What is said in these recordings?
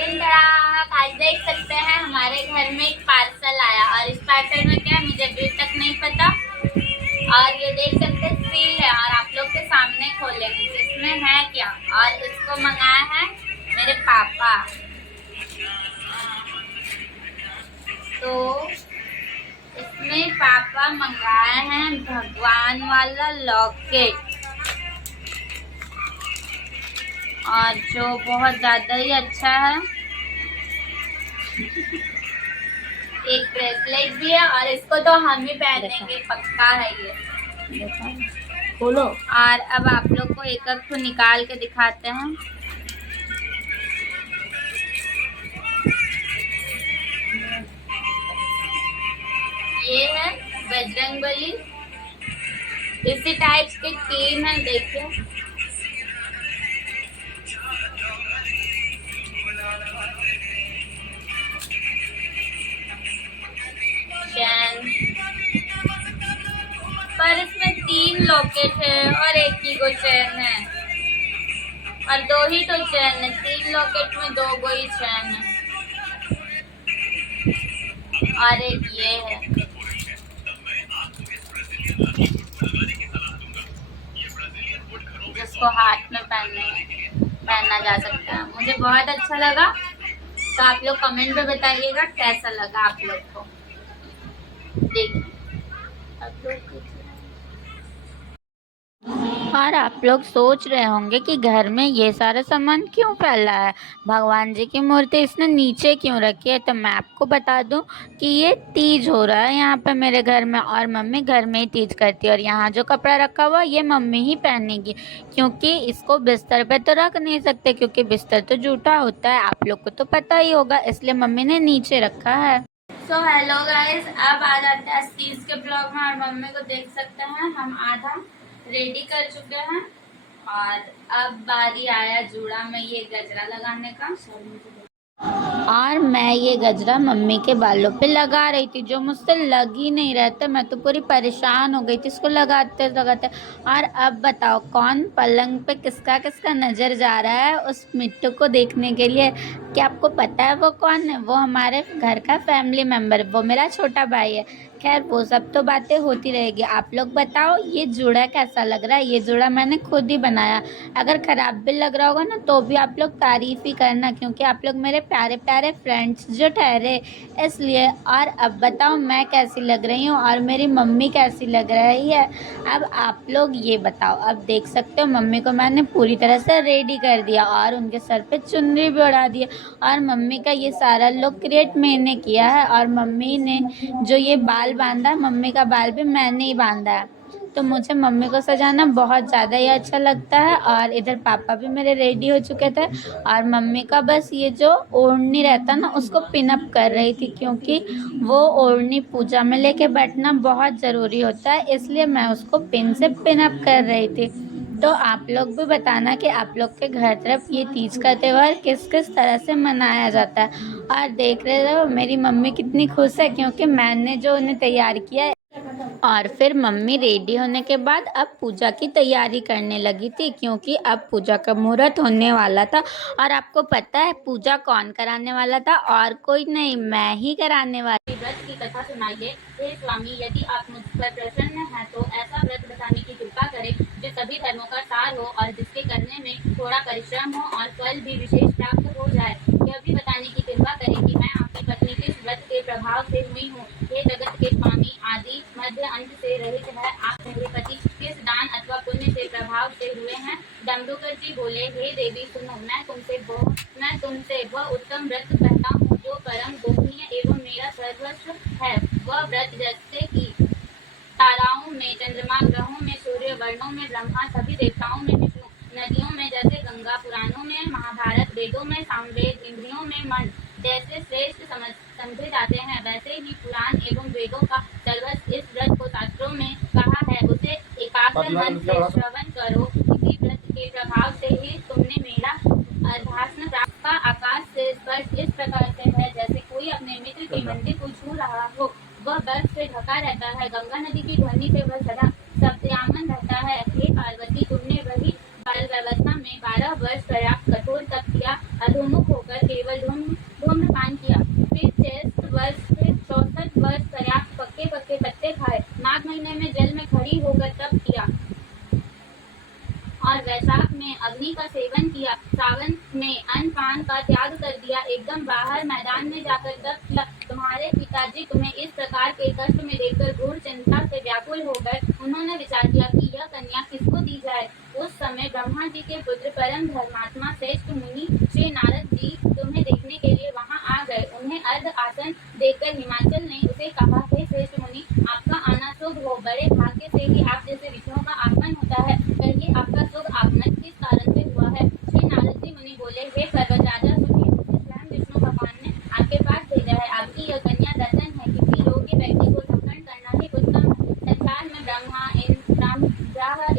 आज देख सकते हैं हमारे घर में एक पार्सल आया और इस पार्सल में क्या है मुझे अभी तक नहीं पता। और ये देख सकते हैं सील है और आप लोग के सामने खोलेंगे इसमें है क्या। और इसको मंगाया है मेरे पापा। तो इसमें पापा मंगाए हैं भगवान वाला लॉकेट और जो बहुत ज्यादा ही अच्छा है। एक ब्रेसलेट भी है और इसको तो हम ही पहनेंगे, पक्का है ये। खोलो। और अब आप लोग को एक एक तो निकाल के दिखाते हैं। ये है बजरंगबली, इसी टाइप के 3 है, देखिए। चैन पर इसमें 3 लॉकेट है और एक ही को चैन है और 2 ही तो चैन है। 3 लॉकेट में 2 को ही चैन है और एक ये है। जिसको हाथ में पहनना जा सकता है। मुझे बहुत अच्छा लगा, तो आप लोग कमेंट में बताइएगा कैसा लगा आप लोग को। देखिए और आप लोग सोच रहे होंगे कि घर में ये सारा सामान क्यों फैला है, भगवान जी की मूर्ति इसने नीचे क्यों रखी है। तो मैं आपको बता दूं कि ये तीज हो रहा है यहाँ पे मेरे घर में और मम्मी घर में ही तीज करती है। और यहाँ जो कपड़ा रखा हुआ ये मम्मी ही पहनेगी, क्योंकि इसको बिस्तर पे तो रख नहीं सकते क्योंकि बिस्तर तो जूठा होता है, आप लोग को तो पता ही होगा, इसलिए मम्मी ने नीचे रखा है। सो हेलो गाइस, अब आ जाते हैं तीज के ब्लॉग में और मम्मी को देख सकते हैं हम आधा रेडी कर चुके हैं और अब बारी आया जूड़ा में ये गजरा लगाने का। और मैं ये गजरा मम्मी के बालों पे लगा रही थी, जो मुझसे लग ही नहीं रहा था। मैं तो पूरी परेशान हो गई थी इसको लगाते लगाते। और अब बताओ कौन पलंग पे किसका किसका नजर जा रहा है उस मिट्टू को देखने के लिए। क्या आपको पता है वो कौन है? वो हमारे घर का फैमिली मेंबर, वो मेरा छोटा भाई है। खैर वो सब तो बातें होती रहेगी। आप लोग बताओ ये जूड़ा कैसा लग रहा है? ये जूड़ा मैंने खुद ही बनाया। अगर खराब भी लग रहा होगा ना तो भी आप लोग तारीफ ही करना, क्योंकि आप लोग मेरे प्यारे प्यारे फ्रेंड्स जो ठहरे, इसलिए। और अब बताओ मैं कैसी लग रही हूँ और मेरी मम्मी कैसी लग रही है, अब आप लोग ये बताओ। अब देख सकते हो मम्मी को मैंने पूरी तरह से रेडी कर दिया और उनके सर पे चुन्नी भी उड़ा दिया। और मम्मी का ये सारा लुक क्रिएट मैंने किया है और मम्मी ने जो ये बाल बांधा, मम्मी का बाल भी मैंने ही बांधा है। तो मुझे मम्मी को सजाना बहुत ज़्यादा ही अच्छा लगता है। और इधर पापा भी मेरे रेडी हो चुके थे और मम्मी का बस ये जो ओढ़नी रहता ना उसको पिनअप कर रही थी, क्योंकि वो ओढ़नी पूजा में लेके बैठना बहुत ज़रूरी होता है, इसलिए मैं उसको पिन से पिनअप कर रही थी। तो आप लोग भी बताना कि आप लोग के घर तरफ ये तीज का त्यौहार किस किस तरह से मनाया जाता है। और देख रहे हो मेरी मम्मी कितनी खुश है क्योंकि मैंने जो उन्हें तैयार किया है। और फिर मम्मी रेडी होने के बाद अब पूजा की तैयारी करने लगी थी, क्योंकि अब पूजा का मुहूर्त होने वाला था। और आपको पता है पूजा कौन कराने वाला था? और कोई नहीं, मैं ही कराने वाली। व्रत की कथा सुनाइए। हे स्वामी, यदि आप मुझ पर प्रसन्न हैं तो ऐसा व्रत बताने की कृपा करें जो सभी धर्मों का सार हो और जिसके करने में थोड़ा परिश्रम हो और फल भी विशेष प्राप्त हो जाए। यह भी बताने की कृपा करें कि मैं आपकी पत्नी किस व्रत के प्रभाव से हुई हूँ। हे जगत के स्वामी, आदि मध्य अंत से रहित है, आप मेरे पति किस दान अथवा पुण्य से प्रभाव से हुए हैं। डमरूकर जी बोले, हे देवी सुनो, मैं तुमसे वह उत्तम व्रत कहता हूँ जो परम गोपनीय एवं मेरा सर्वस्व है। वह व्रत जैसे कि ताराओं में चंद्रमा, ग्रहों में सूर्य, वर्णों में ब्रह्मा, सभी देवताओं में विष्णु, नदियों में जैसे गंगा, पुराणों में महाभारत, वेदों में सामवेद, इंद्रियों में मन जैसे श्रेष्ठ समझे जाते हैं, वैसे ही पुराण एवं वेदों का सर्वस्व इस व्रत को शास्त्रों में कहा है। उसे एकाग्र मन से श्रवण करो। इसी व्रत के प्रभाव से ही तुमने मेरा अर्धासन प्राप्त का। आकाश से स्पर्श इस प्रकार से है जैसे कोई अपने मित्र के मंदिर को छू रहा हो। वह बर्फ से ढका रहता है, गंगा नदी की ध्वनि से वह सदा शब्दयामन रहता है। हे पार्वती, तुमने वही बाल व्यवस्था में 12 वर्ष पर्याप्त कठोर तप किया। अधोमुख विमुख होकर केवल धूम्रपान किया। फिर 63 वर्ष, फिर 64 वर्ष पर्याप्त पक्के पक्के पत्ते खाए। माघ महीने में जल में खड़ी होकर तप किया और वैशाख में अग्नि का सेवन किया। सावन में अन्न पान का त्याग कर दिया। एकदम बाहर मैदान में जाकर तप किया। तुम्हारे पिताजी तुम्हें इस प्रकार के कष्ट में देखकर घोर चिंता से व्याकुल हो गए। उन्होंने विचार किया कि यह कन्या किसको दी जाए। उस समय ब्रह्मा जी के पुत्र परम धर्मात्मा श्रेष्ठ मुनि श्री नारद जी तुम्हें देखने के लिए वहां आ गए। उन्हें अर्ध आसन देकर हिमाचल ने उसे कहा, हे श्रेष्ठ मुनि, आपका आना शुभ हो। बड़े भाग्य से ही आप जैसे विष्णु का आगमन होता है। कहिए आपका शुभ आगमन किस कारण से हुआ है। श्री नारद जी मुनि बोले, हे पर्वत राजा सुनिए, मुझे स्वयं विष्णु भगवान ने आपके पास भेजा है। आपकी यह कन्या दर्शन है। किसी योग्य व्यक्ति को संकर्ण करना ही उत्तम है। संसार में ब्रह्मा,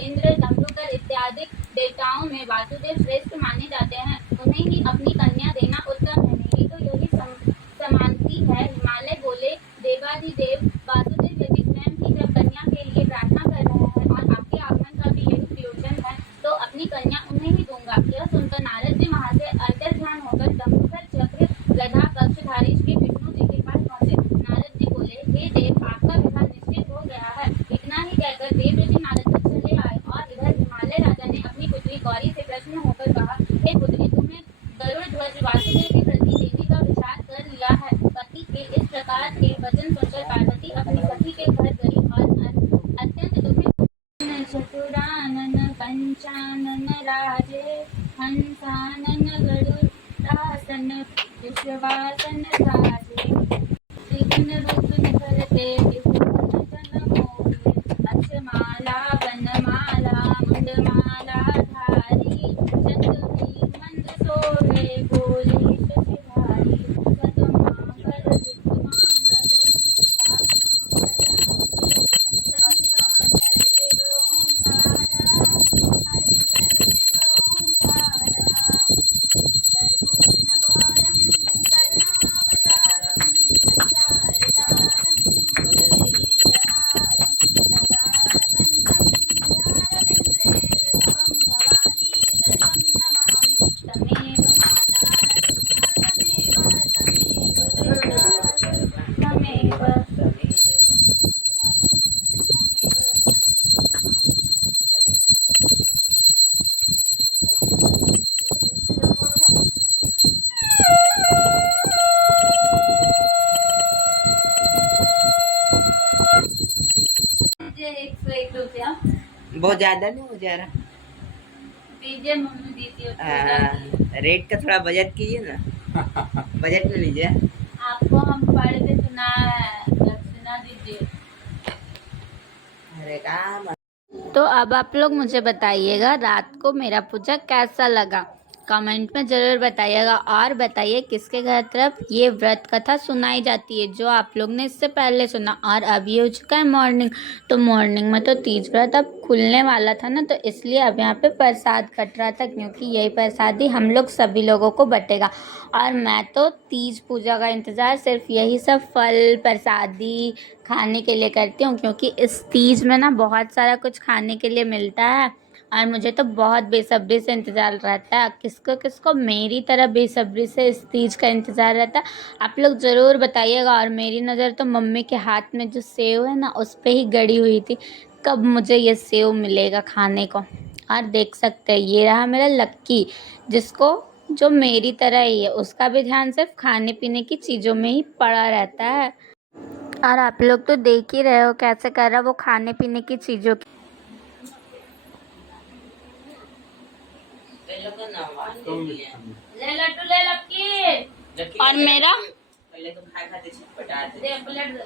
इंद्र, जम्बूकर इत्यादि देवताओं में वासुदेव श्रेष्ठ माने जाते हैं। उन्हें ही अपनी कन्या देना उत्तम है। मेरी तो यही समानती है। हिमालय बोले, देवाधिदेव वासुदेव यदि स्वयं ही जब कन्या के लिए प्रार्थना कर रहे हैं और आपके आगमन का भी यही प्रयोजन है, तो अपनी कन्या उन्हें ही दूंगा। यह सुनकर नारद जी वहां से अंतर्ध्यान होकर जम्बूकर चक्र गदा पक्षधारी श्री विष्णु जी के पास पहुंचे। नारद जी बोले, हे देव, आपका विवाह निश्चित हो गया है। इतना ही कहकर देव ऋषि नारद जी चले आए और इधर हिमालय राजा ने अपनी पुत्री गौरी से प्रश्न होकर कहा, हे पुत्री, तुम्हें गरुड़ ध्वज वासुदेव के प्रति देवी का विचार कर लिया है। पति के इस प्रकार के वचन सुनकर पार्वती अपनी सखी के घर गई और अत्यंत दुखी। चतुरानन पंचानन राजे, हंसानन गरुड़ासन विश्वासन साजे, विघ्न विघ्न करते विघ्न जन मोहे, अक्षमाला वनमाला मुंडमाला धारी, चतुर्णी मंद सोहे बोले शशिधारी, सतमांगल विद्यमांगल पापमांगल शिव ओंकारा, हरि हरि शिव ओंकारा, कर्पूर्णगौरं करुणावतारं संसारसारं भुजगेन्द्रहारं सदा वसन्तं हृदयारविन्दे भवं भवानी सर्वं नमामि। तमेव माता तमेव तमेव मुझे 101 रुपया बहुत ज्यादा नहीं हो जा रहा। दीजिए, मम्मी दीजिए। रेट का थोड़ा बजट कीजिए ना। बजट में लीजिए। आपको हम पढ़ के सुना है, दक्षिणा दीजिए। अरे काम। तो अब आप लोग मुझे बताइएगा रात को मेरा पूजा कैसा लगा। कमेंट में ज़रूर बताइएगा और बताइए किसके घर तरफ ये व्रत कथा सुनाई जाती है जो आप लोग ने इससे पहले सुना। और अभी हो चुका है मॉर्निंग, तो मॉर्निंग में तो तीज व्रत अब खुलने वाला था ना, तो इसलिए अब यहाँ पे प्रसाद कट रहा था, क्योंकि यही प्रसाद ही हम लोग सभी लोगों को बटेगा। और मैं तो तीज पूजा का इंतज़ार सिर्फ यही सब फल प्रसादी खाने के लिए करती हूँ, क्योंकि इस तीज में ना बहुत सारा कुछ खाने के लिए मिलता है और मुझे तो बहुत बेसब्री से इंतज़ार रहता है। किसको किसको मेरी तरह बेसब्री से इस तीज का इंतज़ार रहता है, आप लोग ज़रूर बताइएगा। और मेरी नज़र तो मम्मी के हाथ में जो सेव है ना उस पे ही गड़ी हुई थी, कब मुझे ये सेव मिलेगा खाने को। और देख सकते हैं ये रहा मेरा लक्की, जिसको जो मेरी तरह ही है, उसका भी ध्यान सिर्फ खाने पीने की चीज़ों में ही पड़ा रहता है। और आप लोग तो देख ही रहे हो कैसे कर रहा वो खाने पीने की चीज़ों की। ले लड्डू ले लक्की। और मेरा पहले तो खाए खाते छटपटा दे प्लेट दे,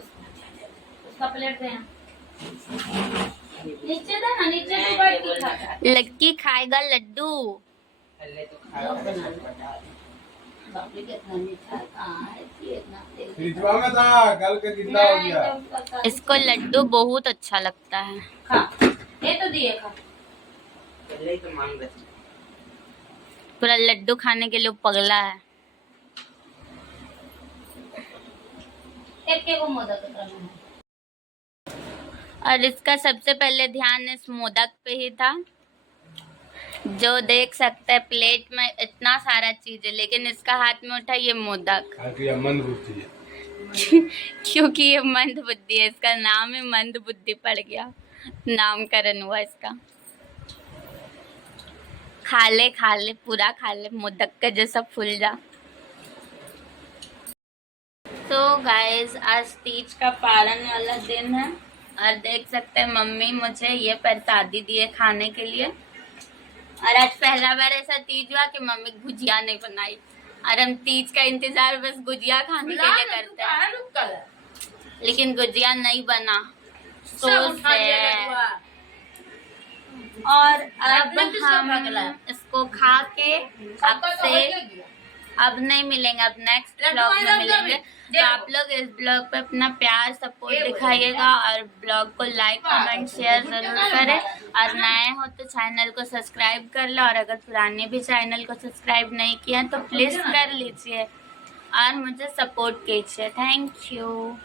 उसका प्लेट दे। नीचे दे ना, नीचे तू बैठ के खा। लक्की खाएगा लड्डू। पहले तो खाए छटपटा। फ्रिजवा में था, कल का कितना हो गया। इसको लड्डू बहुत अच्छा लगता है। खा, ये तो दिए खा। पहले ही तो मांग रहे थे। पूरा लड्डू खाने के लिए पगला है। एक को मोदक करना है। और इसका सबसे पहले ध्यान इस मोदक पे ही था। जो देख सकते हैं प्लेट में इतना सारा चीज है, लेकिन इसका हाथ में उठा ये मोदक। मंद बुद्धि है। क्योंकि ये मंद बुद्धि है, इसका नाम ही मंद बुद्धि पड़ गया, नामकरण हुआ इसका। खा ले पूरा खा ले, मोदक के जैसा फूल जा। तो गाइस आज तीज का पारण वाला दिन है और देख सकते हैं मम्मी मुझे ये प्रसादी दिए खाने के लिए। और आज पहला बार ऐसा तीज हुआ कि मम्मी गुजिया नहीं बनाई और हम तीज का इंतजार बस गुजिया खाने के लिए करते हैं, लेकिन गुजिया नहीं बना। और अब हम इसको खा के अब नहीं मिलेंगे, अब नेक्स्ट ब्लॉग में मिलेंगे। तो आप लोग इस ब्लॉग पे अपना प्यार सपोर्ट दिखाइएगा और ब्लॉग को लाइक कमेंट शेयर जरूर करें। और नए हो तो चैनल को सब्सक्राइब कर लो, और अगर पुराने भी चैनल को सब्सक्राइब नहीं किया तो प्लीज़ कर लीजिए और मुझे सपोर्ट कीजिए। Thank you.